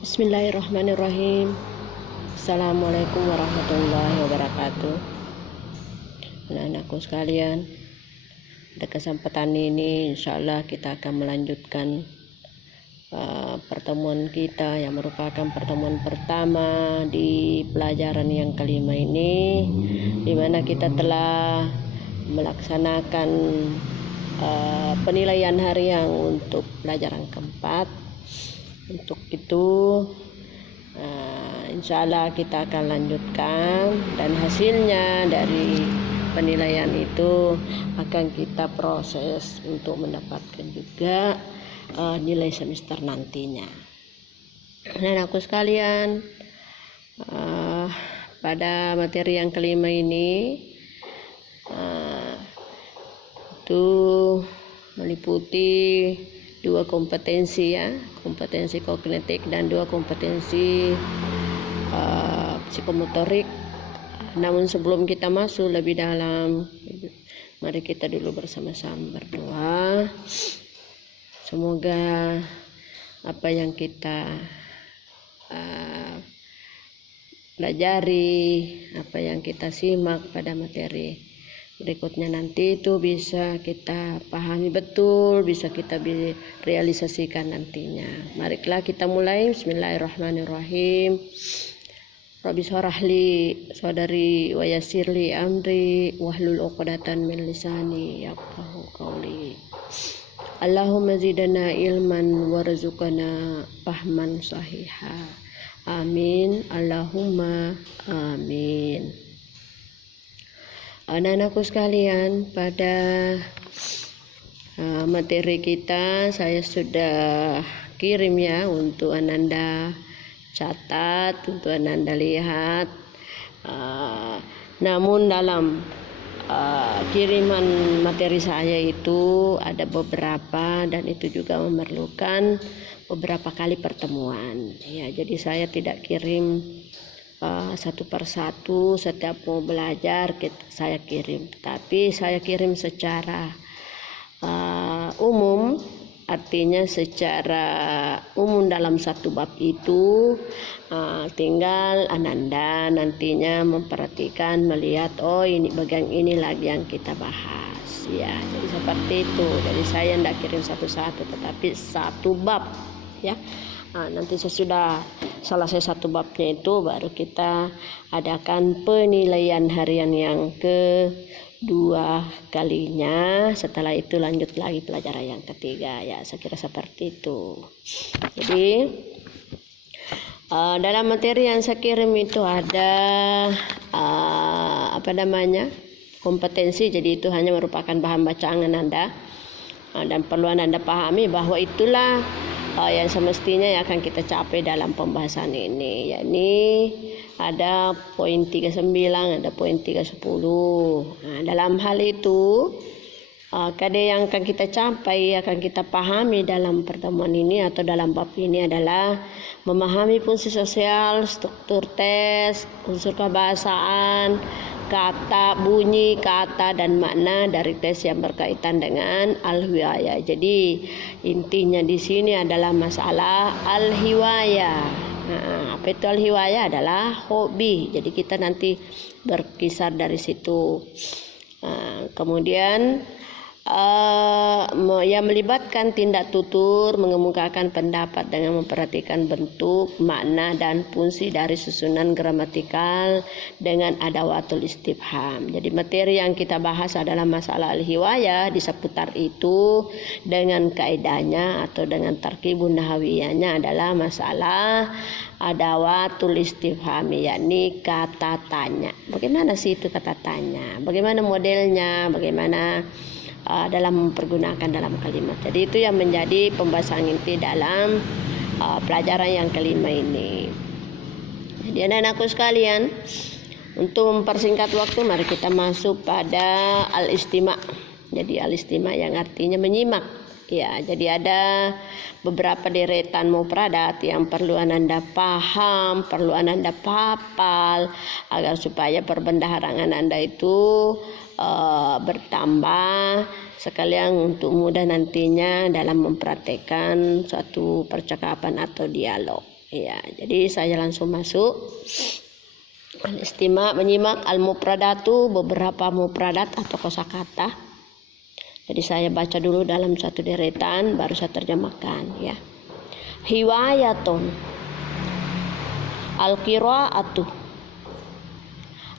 Bismillahirrahmanirrahim. Assalamualaikum warahmatullahi wabarakatuh. Anak-anakku sekalian, pada kesempatan ini insyaallah kita akan melanjutkan pertemuan kita yang merupakan pertemuan pertama di pelajaran yang kelima ini, di mana kita telah melaksanakan penilaian harian untuk pelajaran keempat. Untuk itu insya Allah kita akan lanjutkan, dan hasilnya dari penilaian itu akan kita proses untuk mendapatkan juga nilai semester nantinya. Dan aku sekalian, pada materi yang kelima ini itu meliputi dua kompetensi, kompetensi kognitif dan dua kompetensi psikomotorik. Namun sebelum kita masuk lebih dalam, mari kita dulu bersama-sama berdoa. Semoga apa yang kita pelajari, apa yang kita simak pada materi berikutnya nanti itu bisa kita pahami betul, bisa kita realisasikan nantinya. Marilah kita mulai. Bismillahirrahmanirrahim. Rabbi shrahli sadri wa yassirli amri wahlul 'uqdatam min lisani yafqahu qawli. Allahumma zidna ilman warzuqna fahman sahiha. Amin. Allahumma amin. Anak-anakku sekalian, pada materi kita saya sudah kirim untuk Ananda catat, untuk Ananda lihat. Namun dalam kiriman materi saya itu ada beberapa, dan itu juga memerlukan beberapa kali pertemuan. Ya, jadi saya tidak kirim satu persatu setiap mau belajar saya kirim, tapi saya kirim secara umum, artinya secara umum dalam satu bab itu. Tinggal Ananda nantinya memperhatikan, melihat, oh ini bagian ini lagi yang kita bahas, ya. Jadi seperti itu. Jadi saya tidak kirim satu-satu, tetapi satu bab, ya. Nanti sesudah selesai satu babnya itu baru kita adakan penilaian harian yang kedua kalinya. Setelah itu lanjut lagi pelajaran yang ketiga, ya. Saya kira seperti itu. Jadi dalam materi yang saya kirim itu ada kompetensi. Jadi itu hanya merupakan bahan bacaan Anda, dan perlu Anda pahami bahwa itulah yang semestinya yang akan kita capai dalam pembahasan ini, yakni ada poin 39, ada poin 310. Dalam hal itu kade yang akan kita capai, akan kita pahami dalam pertemuan ini atau dalam bab ini adalah memahami fungsi sosial, struktur tes, unsur kebahasaan, kata, bunyi, kata, dan makna dari tes yang berkaitan dengan al-hiwayah. Jadi intinya di sini adalah masalah al-hiwayah. Apa itu al-hiwayah? Adalah hobi. Jadi kita nanti berkisar dari situ. Kemudian yang melibatkan tindak tutur, mengemukakan pendapat dengan memperhatikan bentuk, makna, dan fungsi dari susunan gramatikal dengan adawatul istifham. Jadi materi yang kita bahas adalah masalah al-hiwayah. Di seputar itu dengan kaidahnya atau dengan tarkibun nahawiyahnya adalah masalah adawatul istifham, yakni kata tanya. Bagaimana sih itu kata tanya? Bagaimana modelnya? Bagaimana dalam mempergunakan dalam kalimat. Jadi itu yang menjadi pembahasan inti dalam pelajaran yang kelima ini. Jadi anak-anakku sekalian, untuk mempersingkat waktu, mari kita masuk pada al-istima'. Jadi al-istima' yang artinya menyimak. Ya, jadi ada beberapa deretan mufradat yang perlu Anda paham, perlu Anda hafal agar supaya perbendaharaan Anda itu bertambah, sekalian untuk mudah nantinya dalam mempraktekkan suatu percakapan atau dialog. Ya, jadi saya langsung masuk. Al-istima' menyimak al-mufradatu, beberapa mufradat atau kosakata. Jadi saya baca dulu dalam satu deretan baru saya terjemahkan ya. Hiwayatun, al-qira'atu,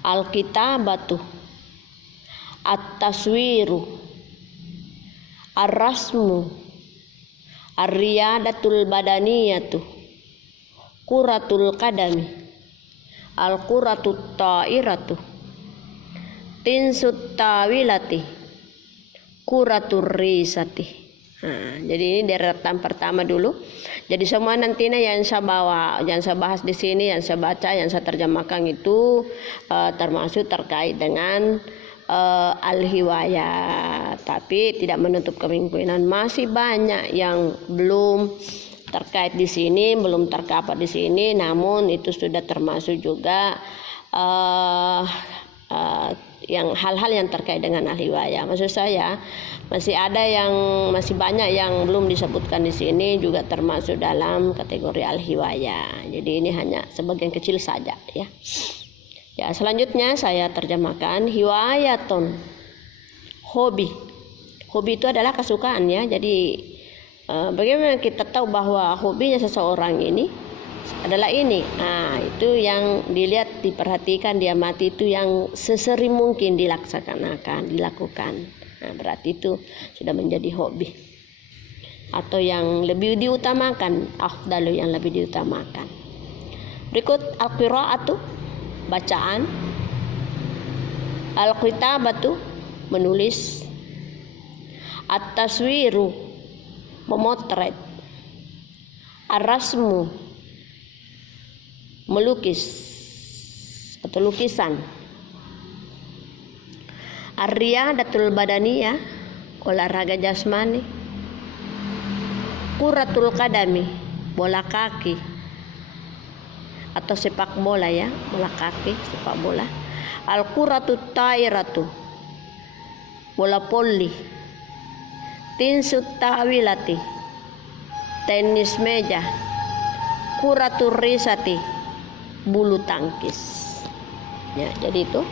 al-kitabatu, at-taswiru, ar-rasmu, ar-riyadatul badaniyatu, kuratul qadami, al-kuratut ta'iratu, tinsut tawilati, kuratur risati. Nah, jadi ini deretan pertama dulu. Jadi semua nantinya yang saya bawa, yang saya bahas di sini, yang saya baca, yang saya terjemahkan itu termasuk terkait dengan al-hiwayah. Tapi tidak menutup kemungkinan masih banyak yang belum terkait di sini, belum tercover di sini. Namun itu sudah termasuk juga yang hal-hal yang terkait dengan al-hiwayah. Maksud saya masih banyak yang belum disebutkan di sini juga termasuk dalam kategori al-hiwayah. Jadi ini hanya sebagian kecil saja ya. Ya, selanjutnya saya terjemahkan hiwayatun, hobi. Hobi itu adalah kesukaan ya. Jadi bagaimana kita tahu bahwa hobinya seseorang ini adalah ini. Nah, itu yang dilihat, diperhatikan, diamati, itu yang sesering mungkin dilaksanakan, dilakukan. Nah, berarti itu sudah menjadi hobi atau yang lebih diutamakan, afdalu, yang lebih diutamakan. Berikut al-qira'atu, bacaan, al-kitabatu, menulis, at-taswiru, memotret, ar-rasmu, melukis atau lukisan, ar-riyadatul badaniyah, olahraga jasmani, kuratul qadami, bola kaki atau sepak bola ya, bola kaki, sepak bola, al-kuratut ta'iratu, bola voli, tinsut ta'wilati, tenis meja, kuratur risati, bulu tangkis. Ya, jadi itu.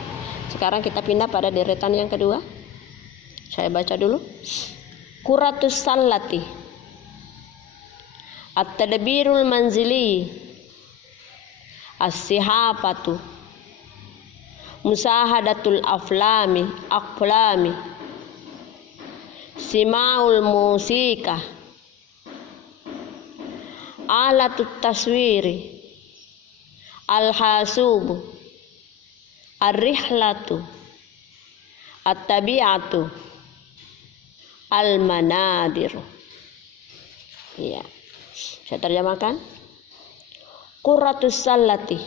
Sekarang kita pindah pada deretan yang kedua. Saya baca dulu. Kuratus sallati, at-tadbirul manzili, as-sihafatu, musahadatul aqlami, simaul musika, alatut taswiri, al-hasubu, ar-rihlatu, at-tabi'atu, al-manadiru. Ya, saya terjemahkan. Qurratus sallati,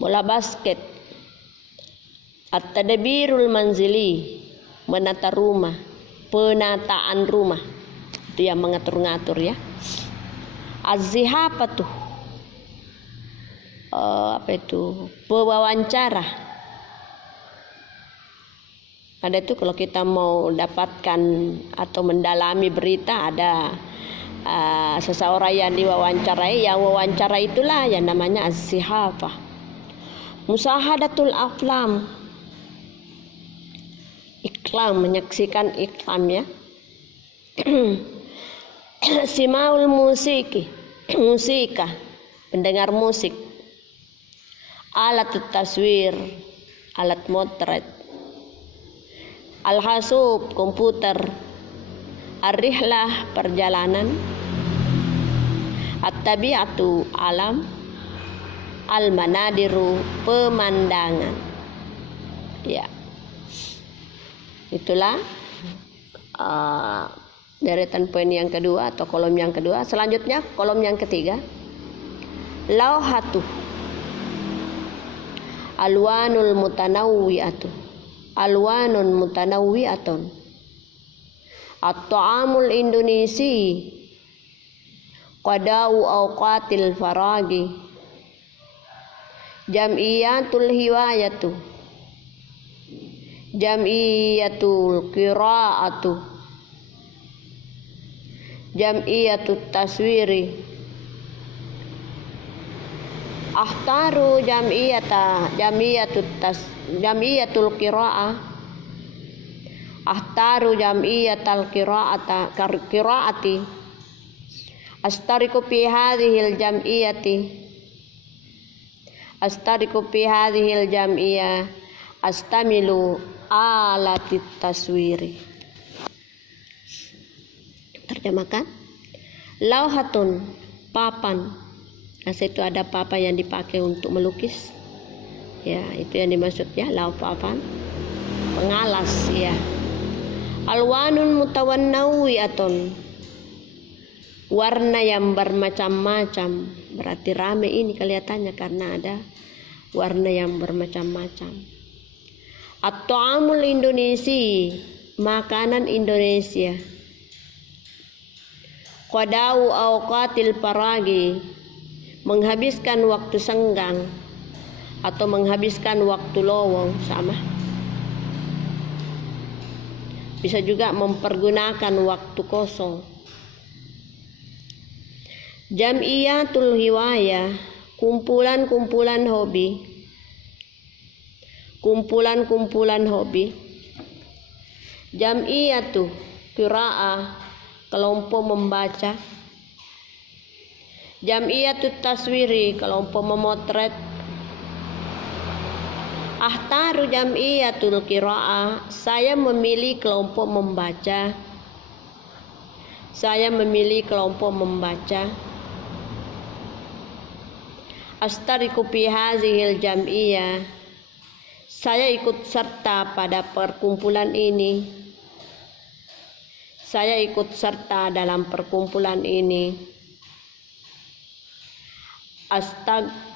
bola basket, at-tadbirul manzili, menata rumah, penataan rumah, itu yang mengatur-ngatur ya. Az-zihafatu, pewawancara. Ada itu kalau kita mau dapatkan atau mendalami berita, ada seseorang yang diwawancarai, yang wawancara itulah yang namanya az-zihafah. Musahadatul aflam, iklam, menyaksikan iklam ya. Simaul musika, pendengar musik. Alatut taswir, alat motret. Al-hasub, komputer. Ar-rihlah, perjalanan. At-tabi'atu, alam. Al-manadiru, pemandangan. Ya, itulah deretan poin yang kedua atau kolom yang kedua. Selanjutnya kolom yang ketiga. Lauhatu, alwanul mutanawwi'atu, alwanun mutanawwi'atun, at-ta'amul indonesi, qada'u awqatil faragi, jam'iyatul hiwayatu, jam'iyatul qira'atu, jam'iyatut taswiri, Ahtaru jamiyatul qiraah. Ahtaru jamiyatal qiraati. Astariku fi hadhil jam'iyati. Astariku fi hadhil jam'iyah. Astamilu alatit taswiri. Terjemahkan. Lauhatun, papan. Nah, itu ada papan yang dipakai untuk melukis. Ya, itu yang dimaksud ya, lau papan. Pengalas ya. Alwanun mutawannawiyatun. Warna yang bermacam-macam. Berarti rame ini kelihatannya karena ada warna yang bermacam-macam. At-ta'amul Indonesi, makanan Indonesia. Qadau awqatil paragi, menghabiskan waktu senggang atau menghabiskan waktu lowong, sama. Bisa juga mempergunakan waktu kosong. Jam'iyatul hiwaya, kumpulan-kumpulan hobi. Kumpulan-kumpulan hobi. Jam'iyatu qiraah, kelompok membaca. Jam'iyatut taswiri, kelompok memotret. Ahtaru jam'iyatul qiraah, saya memilih kelompok membaca. Saya memilih kelompok membaca. Astariku fi hazihil jam'iyah, saya ikut serta pada perkumpulan ini. Saya ikut serta dalam perkumpulan ini.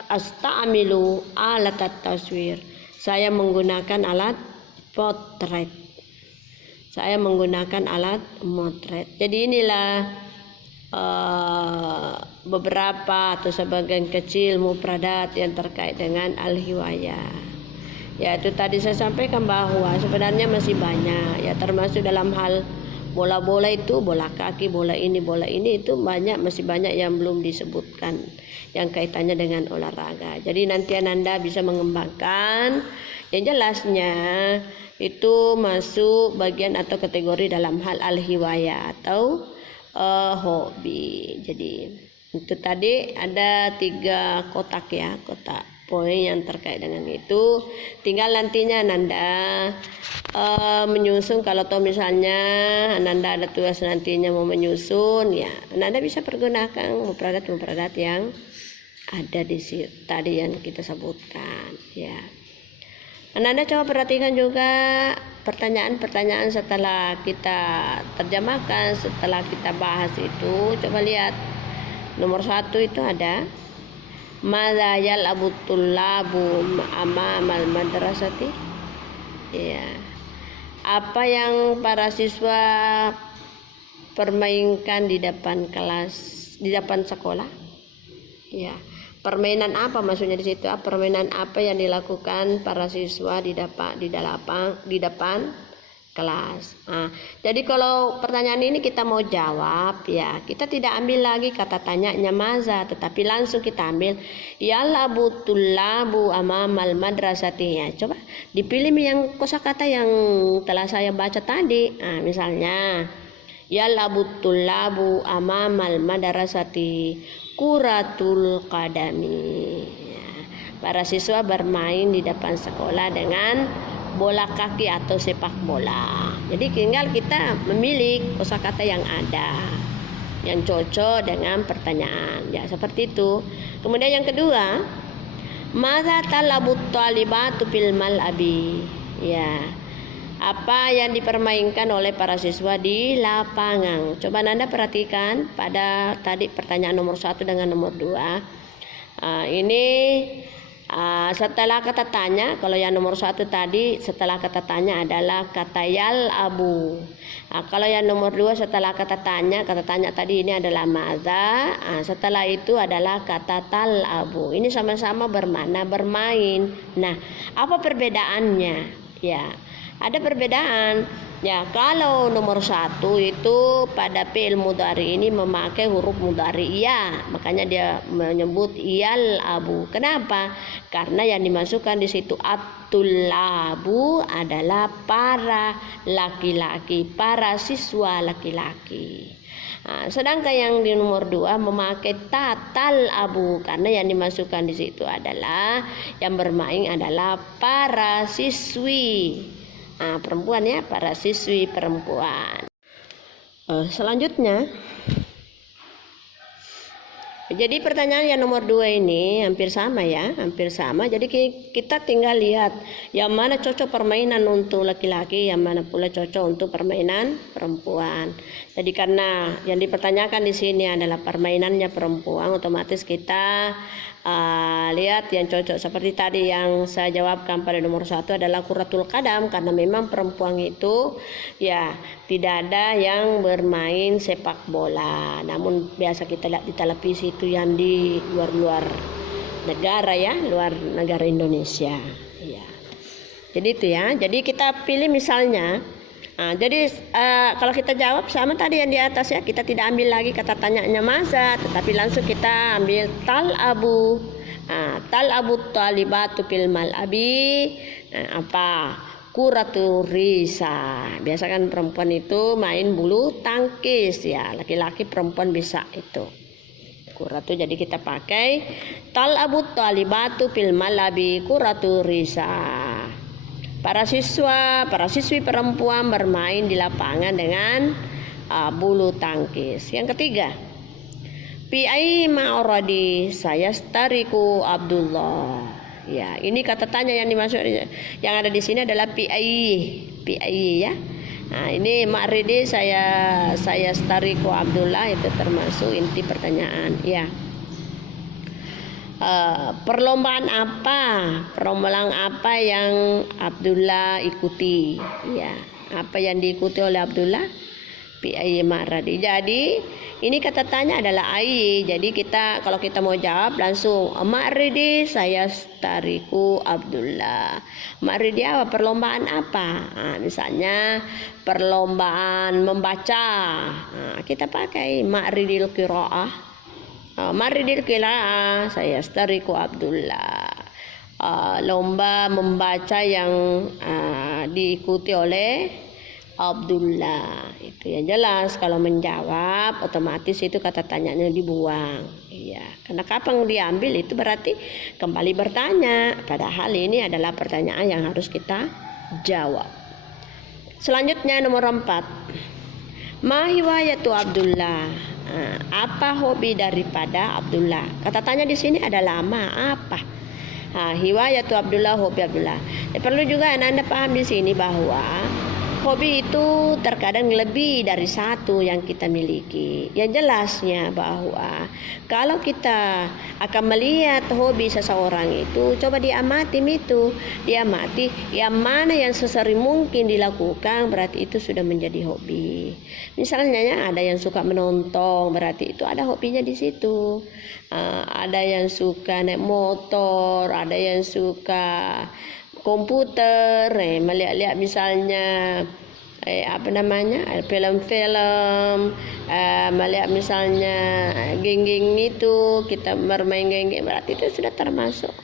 Asta'amilu alat taswir, saya menggunakan alat potret. Saya menggunakan alat motret. Jadi inilah beberapa atau sebagian kecil mufradat yang terkait dengan al-hiwayah. Ya, itu tadi saya sampaikan bahwa sebenarnya masih banyak ya, termasuk dalam hal bola-bola itu, bola kaki, bola ini itu masih banyak yang belum disebutkan yang kaitannya dengan olahraga. Jadi nanti Anda bisa mengembangkan yang jelasnya itu masuk bagian atau kategori dalam hal al-hiwayah atau hobi. Jadi itu tadi ada 3 kotak ya, kotak poin yang terkait dengan itu. Tinggal nantinya Nanda menyusun. Kalau toh misalnya Nanda ada tugas nantinya mau menyusun ya, Nanda bisa pergunakan mufradat yang ada di situ tadi yang kita sebutkan ya. Anda coba perhatikan juga pertanyaan-pertanyaan setelah kita terjemahkan, setelah kita bahas itu. Coba lihat nomor 1 itu ada madza yal'abu tullabu amamal madrasati. Ya. Apa yang para siswa permainkan di depan kelas, di depan sekolah? Ya. Permainan apa maksudnya di situ? Permainan apa yang dilakukan para siswa di depan kelas. Nah, jadi kalau pertanyaan ini kita mau jawab ya, kita tidak ambil lagi kata tanyanya maza, tetapi langsung kita ambil yal'abu tullabu amamal madrasati ya. Coba dipilih yang kosakata yang telah saya baca tadi. Nah, misalnya yal'abu tullabu amamal madrasati kuratul qadami ya. Para siswa bermain di depan sekolah dengan bola kaki atau sepak bola. Jadi tinggal kita memilih kosakata yang ada yang cocok dengan pertanyaan ya, seperti itu. Kemudian yang kedua, madza talabut talibatu fil mal'abi ya. Apa yang dipermainkan oleh para siswa di lapangan? Coba Anda perhatikan pada tadi pertanyaan nomor 1 dengan nomor 2. Ini setelah kata tanya, kalau yang nomor 1 tadi setelah kata tanya adalah kata yal'abu. Kalau yang nomor 2 setelah kata tanya tadi ini adalah madza. Setelah itu adalah kata tal'abu. Ini sama-sama bermakna bermain. Nah, apa perbedaannya? Ya, ada perbedaan. Ya, kalau nomor 1 itu pada fi'il mudhari ini memakai huruf mudhari iya, makanya dia menyebut iyal abu. Kenapa? Karena yang dimasukkan di situ at-tullabu adalah para laki-laki, para siswa laki-laki. Nah, sedangkan yang di nomor 2 memakai tatal abu, karena yang dimasukkan di situ adalah yang bermain adalah para siswi. Nah, perempuan ya, para siswi perempuan. Selanjutnya, jadi pertanyaan yang nomor 2 ini hampir sama ya, hampir sama. Jadi kita tinggal lihat yang mana cocok permainan untuk laki-laki, yang mana pula cocok untuk permainan perempuan. Jadi karena yang dipertanyakan di sini adalah permainannya perempuan, otomatis kita lihat yang cocok. Seperti tadi yang saya jawabkan pada nomor 1 adalah kuratul qadam, karena memang perempuan itu ya tidak ada yang bermain sepak bola. Namun biasa kita lihat di televisi itu yang di luar negara ya, luar negara Indonesia ya. Jadi itu ya. Jadi kita pilih misalnya. Jadi kalau kita jawab sama tadi yang di atas ya, kita tidak ambil lagi kata tanyanya masa, tetapi langsung kita ambil tal abu. Tal abu talibatu fil malabi. Apa? Kuratu risa. Biasa kan perempuan itu main bulu tangkis ya, laki-laki perempuan bisa itu. Kuratu, jadi kita pakai tal abu talibatu fil malabi kuratu risa. Para siswi perempuan bermain di lapangan dengan bulu tangkis. Yang ketiga, fi ai ma'radi sayastariku Abdullah. Ya, ini kata tanya yang dimaksud yang ada di sini adalah fi ai ya. Nah, ini ma'ridi saya stariku Abdullah, itu termasuk inti pertanyaan ya. Perlombaan apa yang Abdullah ikuti ya, apa yang diikuti oleh Abdullah fi ayyi ma'radi. Jadi ini kata tanya adalah ayyi, jadi kita kalau kita mau jawab langsung ma'ridi saya stariku Abdullah. Ma'ridi apa? Perlombaan apa? Misalnya perlombaan membaca, kita pakai ma'ridil qiraah. Maridil qiraah saya stariku Abdullah. Lomba membaca yang diikuti oleh Abdullah. Itu yang jelas. Kalau menjawab otomatis itu kata tanyanya dibuang. Iya, karena kapan diambil itu berarti kembali bertanya. Padahal ini adalah pertanyaan yang harus kita jawab. Selanjutnya nomor 4. Ma hiwayatu Abdullah. Apa hobi daripada Abdullah? Kata tanya di sini adalah apa? Hiwayatu Abdullah, hobi Abdullah. Perlu juga Anda paham di sini bahwa hobi itu terkadang lebih dari satu yang kita miliki. Yang jelasnya bahwa kalau kita akan melihat hobi seseorang itu, coba diamati yang mana yang sesering mungkin dilakukan, berarti itu sudah menjadi hobi. Misalnya ya, ada yang suka menonton, berarti itu ada hobinya di situ. Ada yang suka naik motor, ada yang suka komputer, melihat-lihat misalnya film-film, melihat misalnya geng-geng itu, kita bermain geng-geng, berarti itu sudah termasuk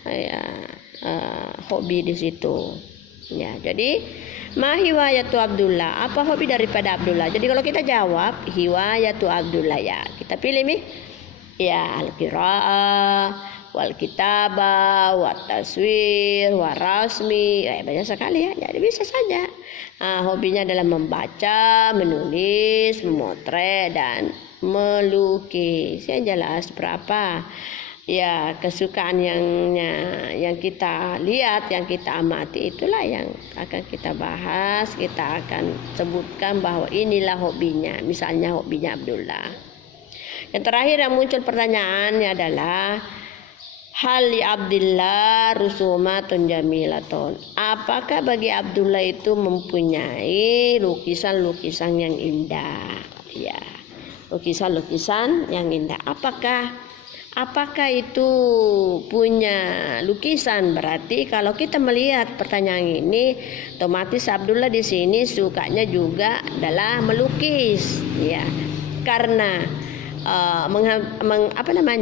hobi di situ. Ya, jadi ma hiwayatu Abdullah, apa hobi daripada Abdullah? Jadi kalau kita jawab hiwayatu Abdullah ya, kita pilih ya al-qiraah wal kitabah wat taswir warasmi, banyak sekali ya. Jadi bisa saja hobinya adalah membaca, menulis, memotret dan melukis. Yang jelas berapa ya kesukaan yang kita lihat, yang kita amati, itulah yang akan kita bahas. Kita akan sebutkan bahwa inilah hobinya. Misalnya hobinya Abdullah. Yang terakhir yang muncul pertanyaannya adalah hal li Abdillah rusumatun jamilatun. Apakah bagi Abdullah itu mempunyai lukisan-lukisan yang indah? Ya, lukisan-lukisan yang indah. Apakah apakah itu punya lukisan? Berarti kalau kita melihat pertanyaan ini, otomatis Abdullah di sini sukanya juga adalah melukis, ya. Karena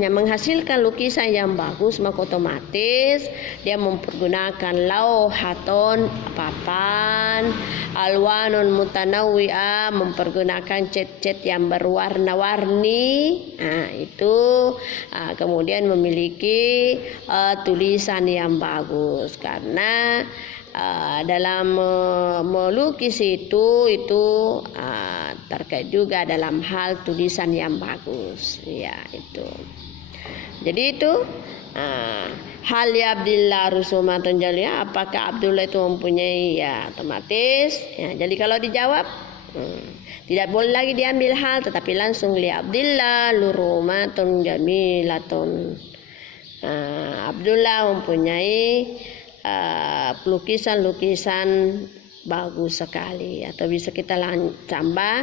menghasilkan lukisan yang bagus, maka otomatis dia mempergunakan lauhaton, papan, alwanun mutanawwi'ah, mempergunakan cat-cat yang berwarna-warni. Nah, itu kemudian memiliki tulisan yang bagus, karena dalam melukis itu terkait juga dalam hal tulisan yang bagus, ya itu. Jadi itu hal ya Abdullah rusumatun jaliyah, apakah Abdullah itu mempunyai, ya otomatis ya. Jadi kalau dijawab tidak boleh lagi diambil hal, tetapi langsung li Abdullah lurumatun jamilatun. Abdullah mempunyai lukisan-lukisan bagus sekali, atau bisa kita tambah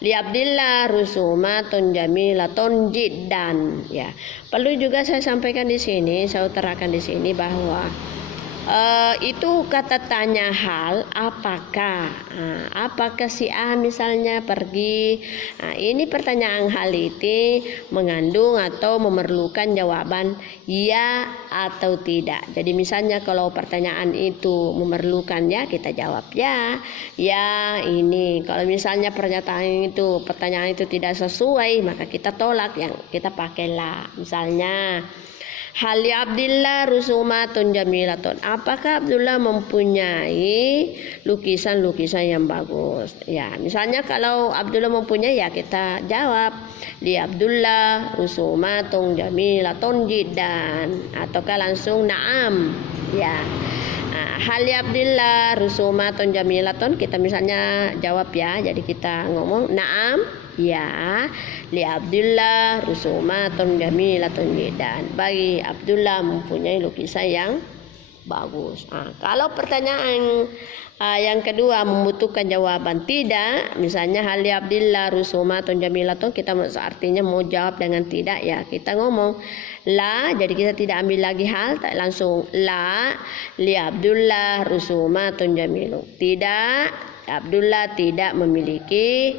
li Abdillah rusumatun jamilatun jiddan, ya. Perlu juga saya sampaikan di sini, saya utarakan di sini bahwa itu kata tanya hal, apakah si A misalnya pergi, ini pertanyaan hal itu mengandung atau memerlukan jawaban ya atau tidak. Jadi misalnya kalau pertanyaan itu memerlukan ya, kita jawab ya ini. Kalau misalnya pertanyaan itu tidak sesuai, maka kita tolak, yang kita pakai la. Misalnya hal ya Abdillah rusumatun jamilatun, apakah Abdullah mempunyai lukisan-lukisan yang bagus, ya. Misalnya kalau Abdullah mempunyai, ya kita jawab li Abdullah rusumatun jamilatun jiddan, ataukah langsung na'am, ya. Hal ya Abdillah rusumatun jamilatun, kita misalnya jawab ya, jadi kita ngomong na'am, ya, li Abdullah rusumatun jamilatun jiddan, bagi Abdullah mempunyai lukisan yang bagus. Kalau pertanyaan yang kedua membutuhkan jawaban tidak, misalnya hal li Abdillah rusumatun jamilatun, kita artinya mau jawab dengan tidak, ya kita ngomong la, jadi kita tidak ambil lagi hal, langsung la li Abdullah rusumatun jamilun, tidak, Abdullah tidak memiliki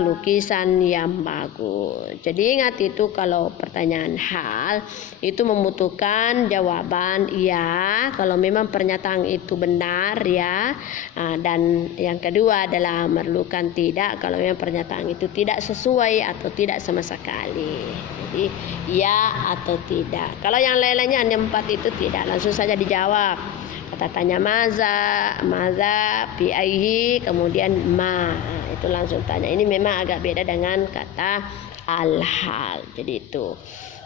lukisan yang bagus. Jadi ingat itu, kalau pertanyaan hal itu membutuhkan jawaban ya kalau memang pernyataan itu benar, ya. Dan yang kedua adalah memerlukan tidak kalau memang pernyataan itu tidak sesuai atau tidak sama sekali. Jadi ya atau tidak. Kalau yang lain-lainnya yang 4 itu tidak, langsung saja dijawab. Kata tanya maza fi aihi, kemudian ma, itu langsung tanya. Ini memang agak beda dengan kata al-hal. Jadi itu.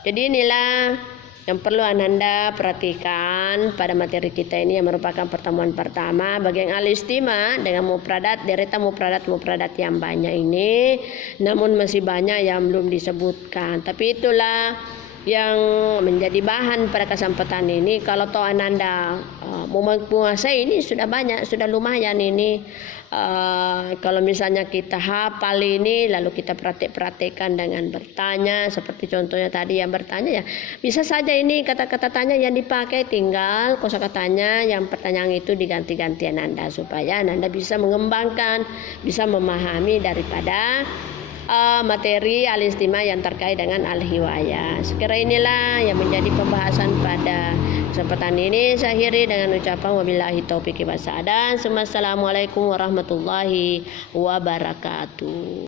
Jadi inilah yang perlu Anda perhatikan pada materi kita ini, yang merupakan pertemuan pertama bagian al-istima dengan mufradat, deretan mufradat yang banyak ini, namun masih banyak yang belum disebutkan. Tapi itulah yang menjadi bahan pada kesempatan ini. Kalau toh Anda mau menguasai ini sudah banyak, sudah lumayan ini. Kalau misalnya kita hafal ini lalu kita praktek-praktekkan dengan bertanya, seperti contohnya tadi yang bertanya, ya bisa saja ini kata-kata tanya yang dipakai, tinggal kosakatanya yang pertanyaan itu diganti-gantian Anda, supaya Anda bisa mengembangkan, bisa memahami daripada materi al-istima yang terkait dengan al-hiwayah. Sekira inilah yang menjadi pembahasan pada kesempatan ini. Saya akhiri dengan ucapan wabillahi taufiq wal hidayah. Assalamualaikum warahmatullahi wabarakatuh.